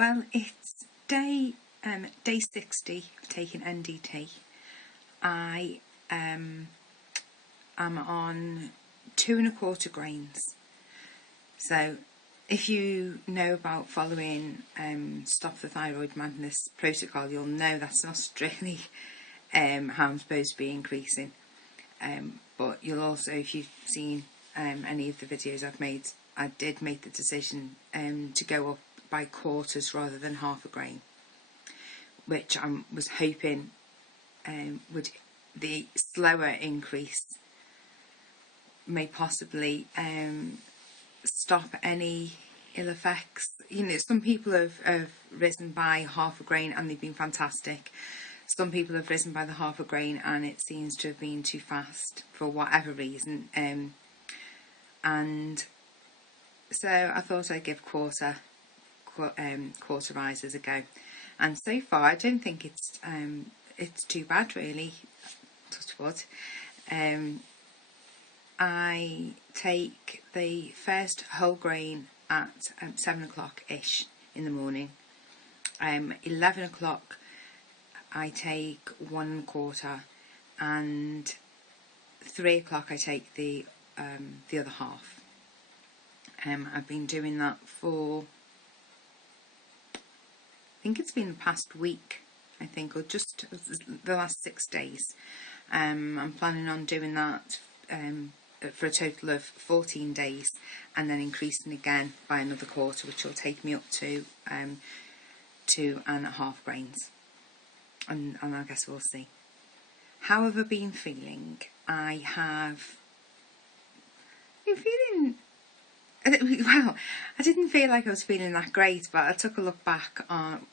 Well, it's day 60 of taking NDT. I am on 2¼ grains. So if you know about following Stop the Thyroid Madness protocol, you'll know that's not strictly how I'm supposed to be increasing. But you'll also, if you've seen any of the videos I've made, I did make the decision to go up by quarters rather than ½ grain, which I was hoping would the slower increase may possibly stop any ill effects. You know, some people have risen by ½ grain and they've been fantastic. Some people have risen by the ½ grain and it seems to have been too fast for whatever reason. And so I thought I'd give quarter rises a go, and so far I don't think it's too bad, really. Touch wood. I take the first whole grain at 7 o'clock ish in the morning. 11 o'clock I take 1¼ and 3 o'clock I take the other half. I've been doing that for, I think it's been the past week, I think, or just the last 6 days. I'm planning on doing that for a total of 14 days, and then increasing again by another quarter, which will take me up to 2½ grains. And I guess we'll see. How have I been feeling? I have been feeling, well, I didn't feel like I was feeling that great, but I took a look back on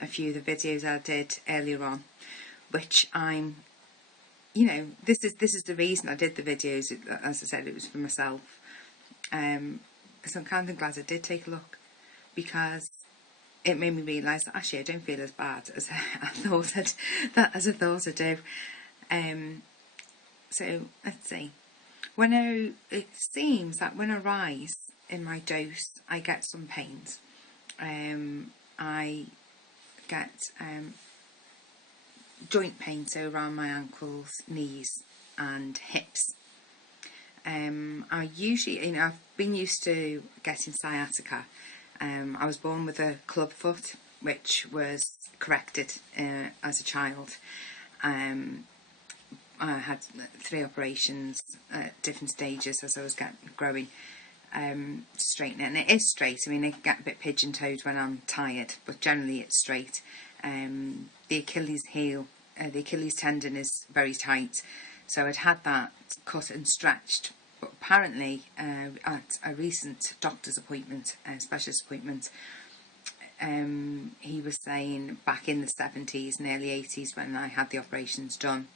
a few of the videos I did earlier on, which I'm, you know, this is the reason I did the videos. As I said, it was for myself. So I'm kind of glad I did take a look, because it made me realise that actually I don't feel as bad as I thought I'd do. So let's see. It seems that when I rise in my dose, I get some pains. I get joint pain, so around my ankles, knees and hips. I usually, you know, I've been used to getting sciatica. I was born with a club foot, which was corrected as a child. I had 3 operations at different stages as I was growing to straighten it, and it is straight. I mean, it can get a bit pigeon-toed when I'm tired, but generally it's straight. The Achilles heel, the Achilles tendon is very tight, so I'd had that cut and stretched. But apparently, at a recent doctor's appointment, specialist appointment, he was saying back in the 70s and early 80s when I had the operations done,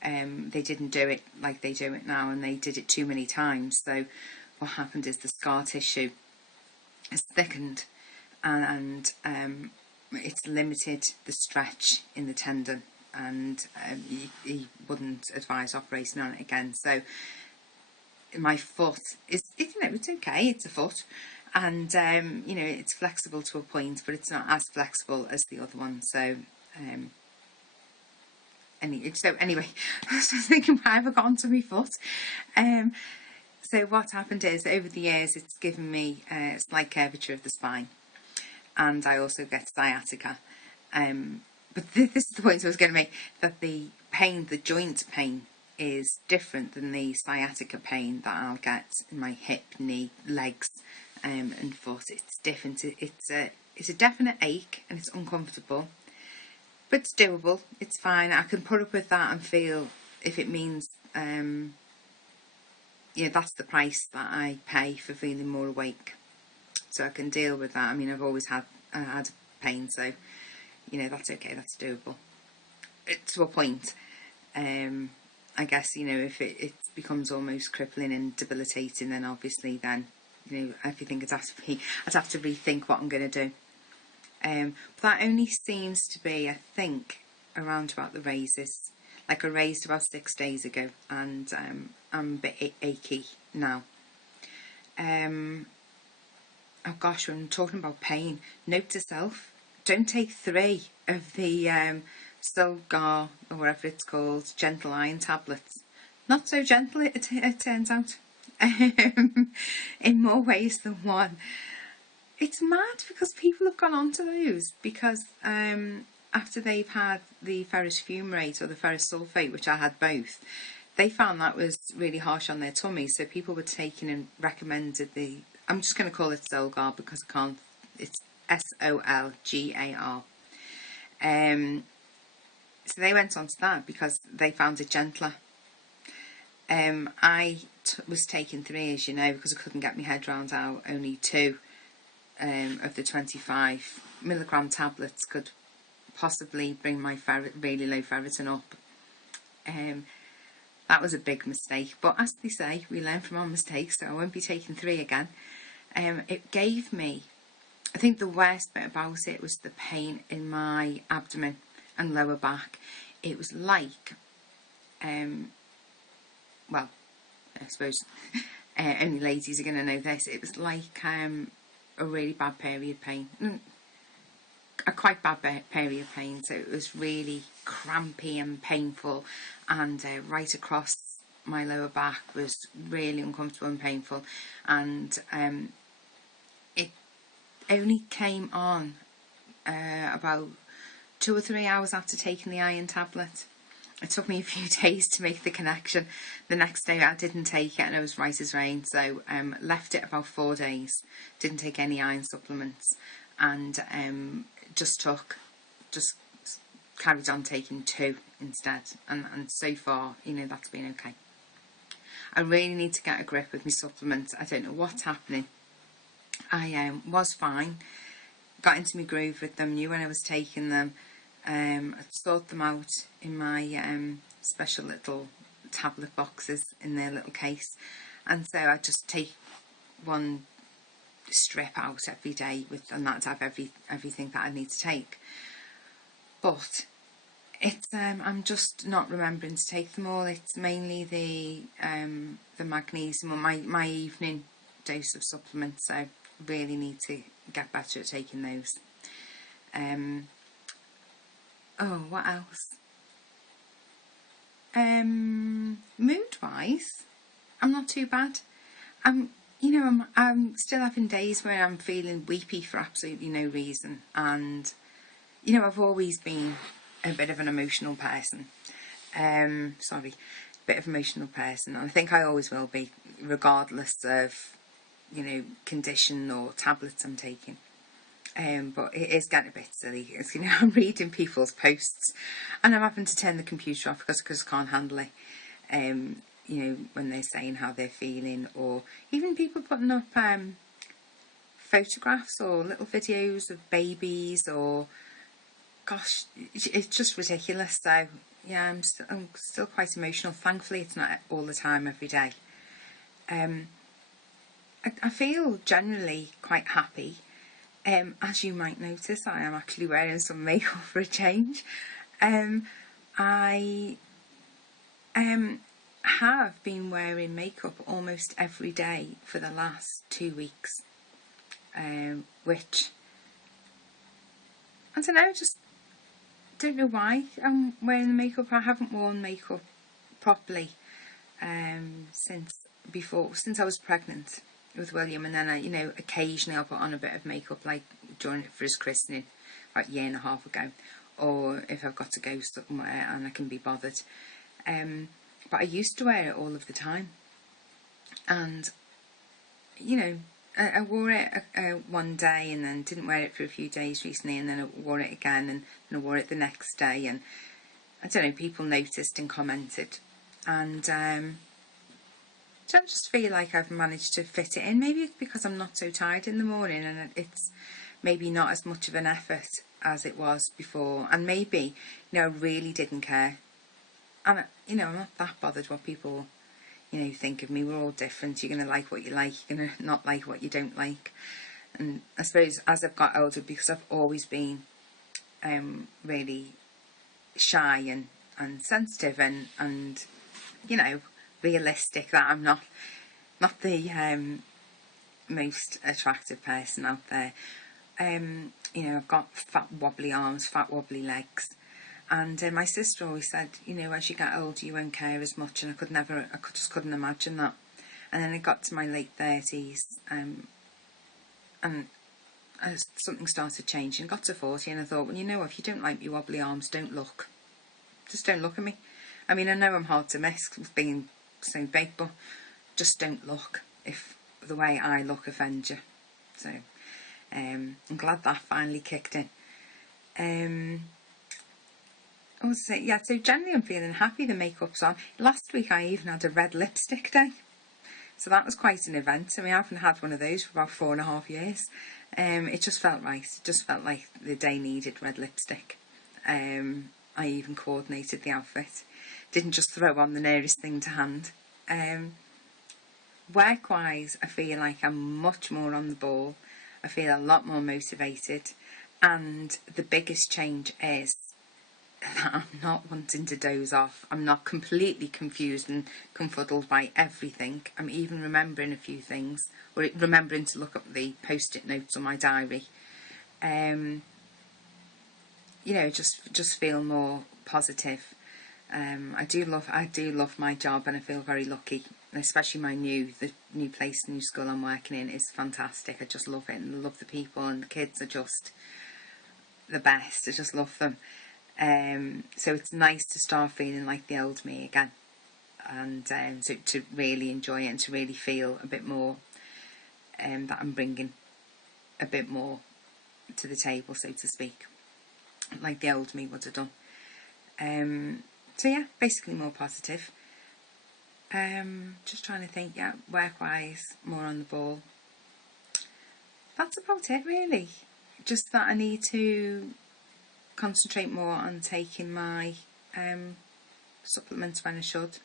they didn't do it like they do it now, and they did it too many times. So what happened is the scar tissue has thickened, and it's limited the stretch in the tendon, and he wouldn't advise operating on it again. So my foot is, you know, it's okay, it's a foot, and you know, it's flexible to a point, but it's not as flexible as the other one. So anyway, I was thinking, why have I gotten to my foot? So what happened is, over the years, it's given me a slight curvature of the spine, and I also get sciatica. But this is the point I was going to make, that the pain, the joint pain, is different than the sciatica pain that I'll get in my hip, knee, legs, and foot. It's different. It's a definite ache, and it's uncomfortable. But it's doable, it's fine. I can put up with that and feel, if it means, you know, that's the price that I pay for feeling more awake. So I can deal with that. I mean, I've always had pain, so, you know, that's okay, that's doable. To a point. I guess, you know, if it becomes almost crippling and debilitating, then obviously then, you know, everything I'd have to rethink what I'm going to do. But that only seems to be, I think, around about the raises. Like, I raised about 6 days ago, and I'm a bit achy now. oh gosh, when I'm talking about pain, note to self, don't take 3 of the Stilgar, or whatever it's called, gentle iron tablets. Not so gentle, it turns out, in more ways than one. It's mad because people have gone on to those because after they've had the ferrous fumarate or the ferrous sulfate, which I had both, they found that was really harsh on their tummy. So people were taking and recommended the, I'm just going to call it Solgar because I can't, it's Solgar. So they went on to that because they found it gentler. I was taking 3, as you know, because I couldn't get my head round how only 2 of the 25 milligram tablets could possibly bring my really low ferritin up. That was a big mistake, but as they say, we learn from our mistakes, so I won't be taking 3 again. It gave me, I think the worst bit about it was the pain in my abdomen and lower back. It was like, well, I suppose only ladies are going to know this, it was like a really bad period pain, a quite bad period pain, so it was really crampy and painful, and right across my lower back was really uncomfortable and painful, and it only came on about 2 or 3 hours after taking the iron tablet. It took me a few days to make the connection. The next day I didn't take it and it was right as rain, so left it about 4 days, didn't take any iron supplements, and just carried on taking 2 instead, and so far, you know, that's been okay. I really need to get a grip with my supplements. I don't know what's happening. I was fine, got into my groove with them, knew when I was taking them. I sort them out in my special little tablet boxes in their little case, and so I just take one strip out every day and that's have everything that I need to take. But it's I'm just not remembering to take them all. It's mainly the magnesium, or my evening dose of supplements, so I really need to get better at taking those. Oh, what else? Mood wise, I'm not too bad. I'm still having days where I'm feeling weepy for absolutely no reason, and I've always been a bit of an emotional person. Bit of emotional person, and I think I always will be, regardless of condition or tablets I'm taking. But it is getting a bit silly. It's, I'm reading people's posts and I'm having to turn the computer off because I can't handle it. When they're saying how they're feeling, or even people putting up photographs or little videos of babies, or gosh, it's just ridiculous. So yeah, I'm still quite emotional. Thankfully, it's not all the time, every day. I feel generally quite happy. As you might notice, I am actually wearing some makeup for a change. I have been wearing makeup almost every day for the last 2 weeks, which, I don't know, just don't know why I'm wearing the makeup. I haven't worn makeup properly since I was pregnant with William, and then occasionally I'll put on a bit of makeup, like during for his christening about a year and a half ago, or if I've got to go somewhere and I can be bothered. But I used to wear it all of the time, and I wore it one day and then didn't wear it for a few days recently, and then I wore it again, and then I wore it the next day, and I don't know, people noticed and commented, and I just feel like I've managed to fit it in. Maybe it's because I'm not so tired in the morning, and it's maybe not as much of an effort as it was before, and maybe I really didn't care, and I'm not that bothered what people think of me. We're all different. You're going to like what you like, you're going to not like what you don't like. And I suppose as I've got older, because I've always been really shy and sensitive and realistic, that I'm not the most attractive person out there. You know, I've got fat wobbly arms, fat wobbly legs, and my sister always said, you know, as you get older you won't care as much, and just couldn't imagine that. And then it got to my late 30s, and something started changing. Got to 40 and I thought, well, you know, if you don't like your wobbly arms, don't look. Just don't look at me. I mean, I know I'm hard to miss with being so big, but just don't look if the way I look offends you. So I'm glad that finally kicked in. What was it? Yeah, so generally I'm feeling happy, the makeup's on. Last week I even had a red lipstick day, so that was quite an event. I mean, I haven't had one of those for about 4.5 years. It just felt right. It just felt like the day needed red lipstick. I even coordinated the outfit. Didn't just throw on the nearest thing to hand. Work-wise, I feel like I'm much more on the ball. I feel a lot more motivated. And the biggest change is that I'm not wanting to doze off. I'm not completely confused and confuddled by everything. I'm even remembering a few things, or remembering to look up the post-it notes on my diary. You know, just feel more positive. I do love my job, and I feel very lucky. Especially the new place, the new school I'm working in is fantastic. I just love it, and I love the people, and the kids are just the best. I just love them. So it's nice to start feeling like the old me again, and to really enjoy it, and to really feel a bit more that I'm bringing a bit more to the table, so to speak, like the old me would have done. So yeah, basically more positive. Just trying to think, yeah, work-wise, more on the ball. That's about it really. Just that I need to concentrate more on taking my supplements when I should.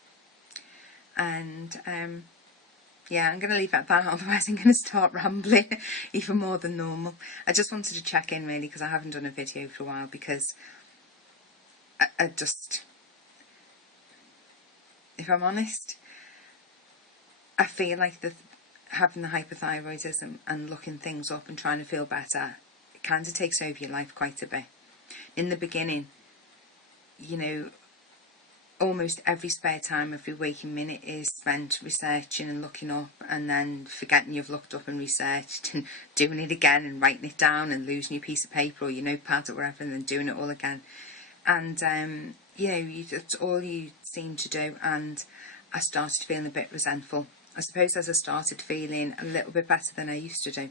And yeah, I'm going to leave it at that, otherwise I'm going to start rambling even more than normal. I just wanted to check in really, because I haven't done a video for a while, because I just, if I'm honest, I feel like having the hypothyroidism and looking things up and trying to feel better, it kind of takes over your life quite a bit. In the beginning, you know, almost every spare time, every waking minute is spent researching and looking up, and then forgetting you've looked up and researched, and doing it again and writing it down, and losing your piece of paper or your notepad or whatever, and then doing it all again. And you know, that's all you seem to do. And I started feeling a bit resentful, I suppose, as I started feeling a little bit better than I used to do.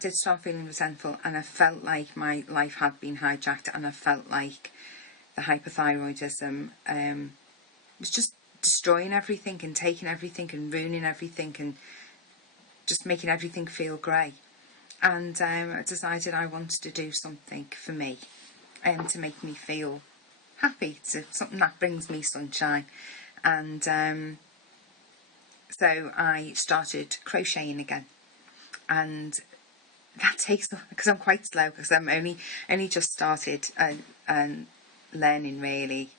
Did start feeling resentful, and I felt like my life had been hijacked, and I felt like the hypothyroidism was just destroying everything and taking everything and ruining everything and just making everything feel grey. And I decided I wanted to do something for me, to make me feel happy, to something that brings me sunshine. And so I started crocheting again, and that takes, because I'm quite slow, because I'm only just started learning really.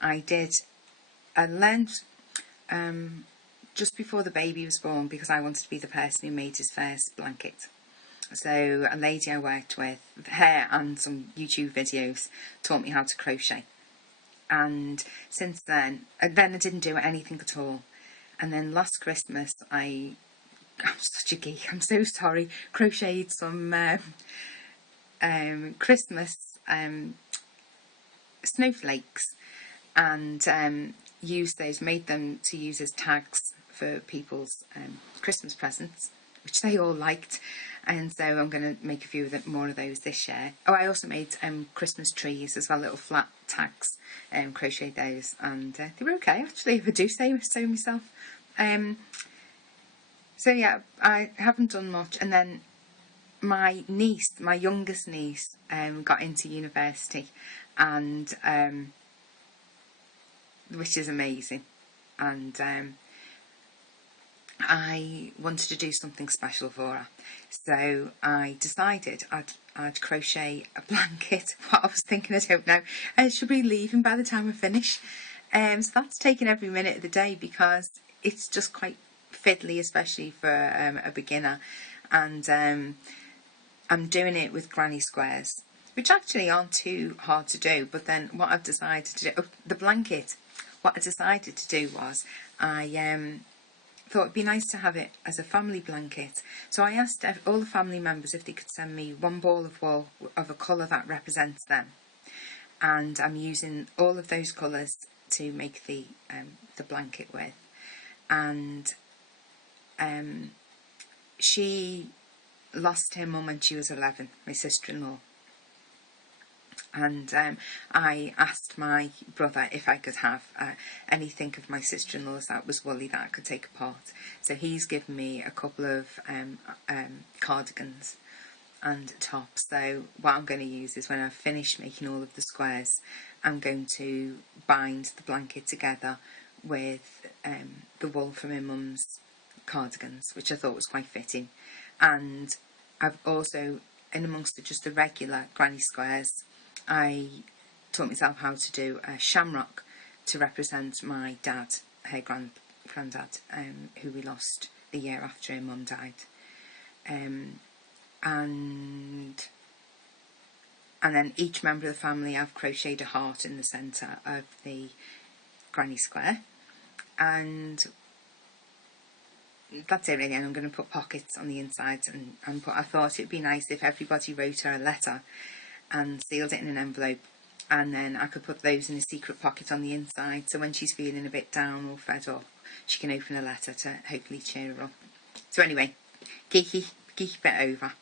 I learned just before the baby was born, because I wanted to be the person who made his first blanket. So a lady I worked with, her and some YouTube videos, taught me how to crochet. And since then I didn't do anything at all. And then last Christmas I'm such a geek, I'm so sorry, crocheted some Christmas snowflakes, and used those, made them to use as tags for people's Christmas presents, which they all liked. And so I'm going to make a few more of those this year. Oh, I also made Christmas trees as well, little flat tags, crocheted those, and they were okay actually, if I do say so myself. So yeah, I haven't done much. And then my niece, my youngest niece, got into university, and which is amazing, and I wanted to do something special for her, so I decided I'd crochet a blanket. What I was thinking, I don't know, I should be leaving by the time I finish. So that's taken every minute of the day, because it's just quite fiddly, especially for a beginner, and I'm doing it with granny squares, which actually aren't too hard to do. But then what I've decided to do, the blanket, what I decided to do was I thought it'd be nice to have it as a family blanket. So I asked all the family members if they could send me one ball of wool of a colour that represents them, and I'm using all of those colours to make the blanket with. And she lost her mum when she was 11, my sister-in-law, and I asked my brother if I could have anything of my sister-in-law's that was woolly that I could take apart. So he's given me a couple of cardigans and tops. So what I'm going to use is, when I've finished making all of the squares, I'm going to bind the blanket together with the wool from my mum's cardigans, which I thought was quite fitting. And I've also, in amongst just the regular granny squares, I taught myself how to do a shamrock to represent my dad, her granddad, who we lost the year after her mum died. And then each member of the family, I've crocheted a heart in the centre of the granny square, and that's it really. And I'm going to put pockets on the inside, and I thought it'd be nice if everybody wrote her a letter and sealed it in an envelope, and then I could put those in a secret pocket on the inside, so when she's feeling a bit down or fed up, she can open a letter to hopefully cheer her up. So anyway, geeky bit over.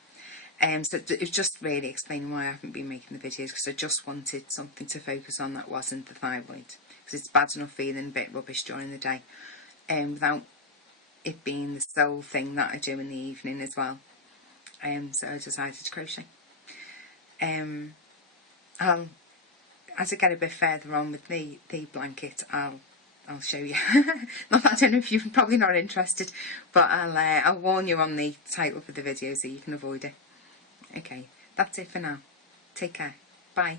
So it was just really explaining why I haven't been making the videos, because I just wanted something to focus on that wasn't the thyroid, because it's bad enough feeling a bit rubbish during the day, without it being the sole thing that I do in the evening as well. So I decided to crochet. As I get a bit further on with the blanket, I'll show you. Not that I don't know if you're probably not interested, but I'll warn you on the title for the video so you can avoid it. Okay, that's it for now. Take care. Bye.